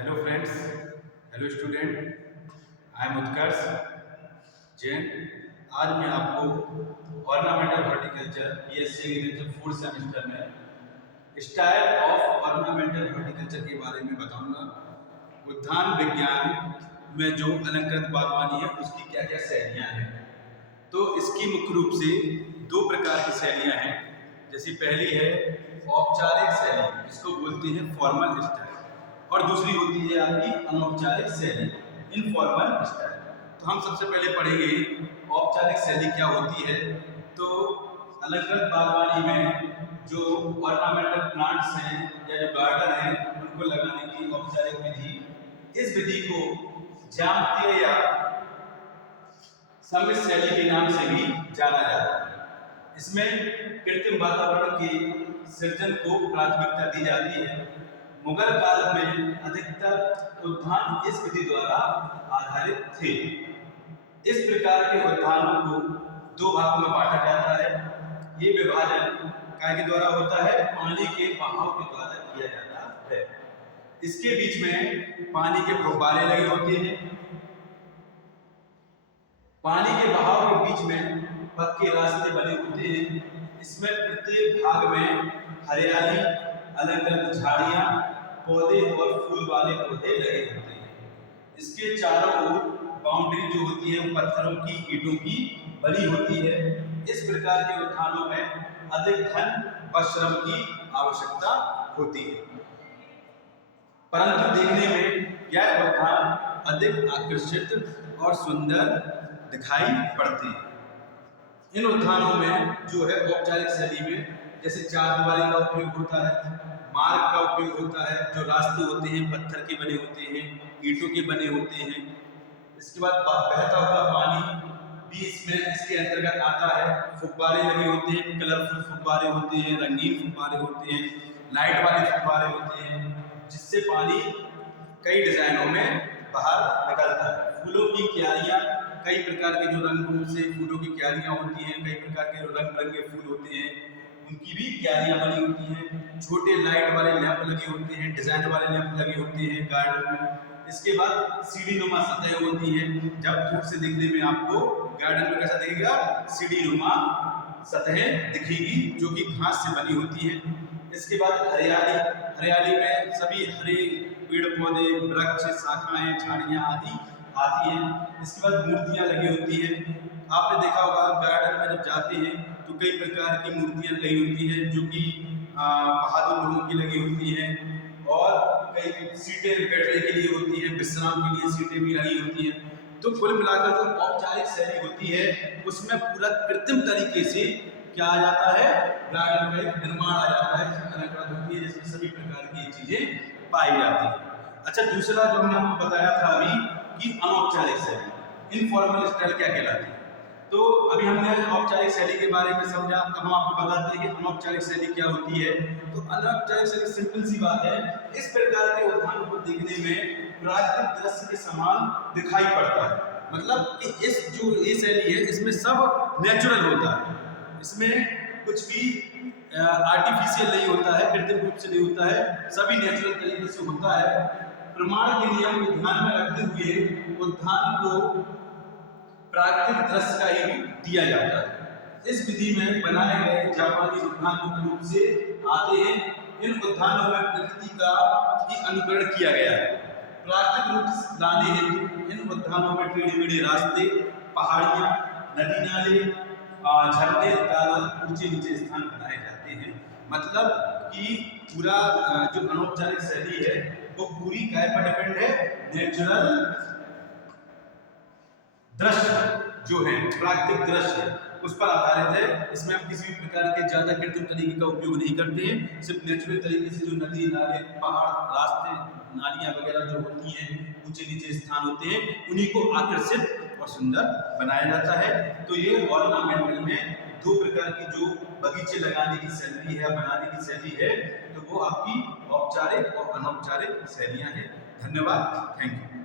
Hello friends, hello student, I am Utkarsh Jain. आज मैं आपको ornamental horticulture BSc agriculture fourth semester में स्टाइल ऑफ ऑर्नामेंटल हॉर्टिकल्चर के बारे में बताऊंगा। उद्यान विज्ञान में जो अलंकृत बागवानी है उसकी क्या क्या शैलियाँ हैं। तो इसकी मुख्य रूप से दो प्रकार की शैलियाँ हैं। जैसी पहली है औपचारिक शैली, जिसको बोलते हैं फॉर्मल स्टाइल, और दूसरी होती है आपकी अनौपचारिक शैली, इनफॉर्मल स्टाइल। तो हम सबसे पहले पढ़ेंगे औपचारिक शैली क्या होती है। तो अलंकृत बागवानी में जो ऑर्नामेंटल प्लांट्स हैं या जो गार्डन हैं उनको लगाने की औपचारिक विधि, इस विधि को ज्यामितीय या सम्मिश्र शैली के नाम से भी जाना जाता है। इसमें कृत्रिम वातावरण के सृजन को प्राथमिकता दी जाती है। मुगल काल में अधिकतर उद्यान इस विधि द्वारा आधारित थे। इस प्रकार के उद्यानों को दो भागों में बांटा जाता है। ये विभाजन काय के द्वारा होता है? पानी के बहाव के द्वारा किया जाता है। इसके बीच में पानी के फव्वारे लगे होते हैं। पानी के बहाव के बीच में पक्के रास्ते बने होते हैं। इसमें प्रत्येक भाग में हरियाली, अलग-अलग झाड़ियां, पौधे और फूल वाले पौधे लगे होते हैं। इसके चारों ओर बाउंड्री जो होती है वो पत्थरों की, ईंटों की बनी होती है। इस प्रकार के उद्यानों में अधिक धन व श्रम की आवश्यकता होती है, परंतु देखने में यह उद्यान अधिक आकर्षित और सुंदर दिखाई पड़ते हैं। इन उद्यानों में जो है औपचारिक शैली में जैसे चारदीवारी का उपयोग होता है, मार्ग का उपयोग होता है, जो रास्ते होते हैं पत्थर के बने होते हैं, ईंटों के बने होते हैं। इसके बाद बहता हुआ पानी भी इसमें इसके अंतर्गत आता है। फुब्बारे लगे होते हैं, कलरफुल फुब्बारे होते हैं, रंगीन फुब्बारे होते हैं, लाइट वाले फुब्बारे होते हैं, जिससे पानी कई डिजाइनों में बाहर निकलता है। फूलों की क्यारियां, कई प्रकार के जो रंगों से फूलों की क्यारियां होती हैं, कई प्रकार के रंग बिरंगे फूल होते हैं, उनकी भी क्यारियां बनी होती हैं। छोटे लाइट वाले लैंप लगे होते हैं, डिजाइन वाले लैंप लगे होते हैं गार्डन में। इसके बाद सीढ़ी नुमा सतह होती है। जब दूर से दिखने में आपको गार्डन में कैसा दिखेगा? सीढ़ी नुमा सतह दिखेगी, जो कि घास से बनी होती है। इसके बाद हरियाली, हरियाली में सभी हरे पेड़ पौधे, वृक्ष, शाखाएं, झाड़ियां आदि आती हैं। इसके बाद मूर्तियां लगी होती हैं। आपने देखा होगा गार्डन में जब जाते हैं तो कई प्रकार की मूर्तियां लगी होती हैं, जो कि बहादुर लोगों की लगी होती हैं, और कई सीटें बैठने के लिए होती हैं, विश्राम के लिए सीटें भी लगी होती हैं। तो कुल मिलाकर जो औपचारिक शैली होती है उसमें पूरा कृत्रिम तरीके से क्या आ जाता है? गार्डन का एक निर्माण आ जाता है, जिसमें अलंकृत होती है, जिसमें सभी प्रकार की चीजें पाई जाती है। अच्छा, दूसरा जो हमने आपको बताया था अभी कि अनौपचारिक शैली, इनफॉर्मल स्टाइल क्या कहलाती है। तो अभी हमने औपचारिक शैली के बारे में समझा। अब हम आपको बताते हैं कि अनौपचारिक शैली क्या होती है। तो अनौपचारिक शैली सिंपल सी बात है, इस प्रकार के उद्यान को देखने में प्राकृतिक दृश्य के समान दिखाई पड़ता है। मतलब कि इस जो ये शैली है इसमें सब नेचुरल होता है, इसमें कुछ भी आर्टिफिशियल नहीं होता है, कृत्रिम रूप से नहीं होता है, सभी नेचुरल तरीके से होता है। प्रमाण के नियम को ध्यान में रखते हुए उद्यान को प्राकृतिक दृश्य का ही दिया जाता है। इस विधि में बनाए गए जापानी उद्यान मुख्य रूप से आते हैं। इन उद्यानों में प्रकृति का ही अनुकरण किया गया है। प्राकृतिक रूप लाने हेतु इन उद्यानों में टेढ़े मेढ़े रास्ते, पहाड़ियां, नदी नाले, झरने, तालाब, ऊंचे नीचे स्थान बनाए जाते हैं। मतलब कि पूरा जो अनौपचारिक शैली है वो पूरी काय पर डिपेंड है? नेचुरल दृश्य जो है, प्राकृतिक दृश्य उस पर आधारित है। इसमें हम किसी भी प्रकार के ज्यादा कृत्रिम तरीके का उपयोग नहीं करते हैं। सिर्फ नेचुरल तरीके से जो नदी नाले, पहाड़, रास्ते, नालियां वगैरह जो होती हैं, ऊंचे नीचे स्थान होते हैं, उन्हीं को आकर्षित और सुंदर बनाया जाता है। तो ये ऑर्नामेंटल में दो प्रकार की जो बगीचे लगाने की शैली है, बनाने की शैली है, तो वो आपकी औपचारिक और अनौपचारिक शैलियां हैं। धन्यवाद, थैंक यू।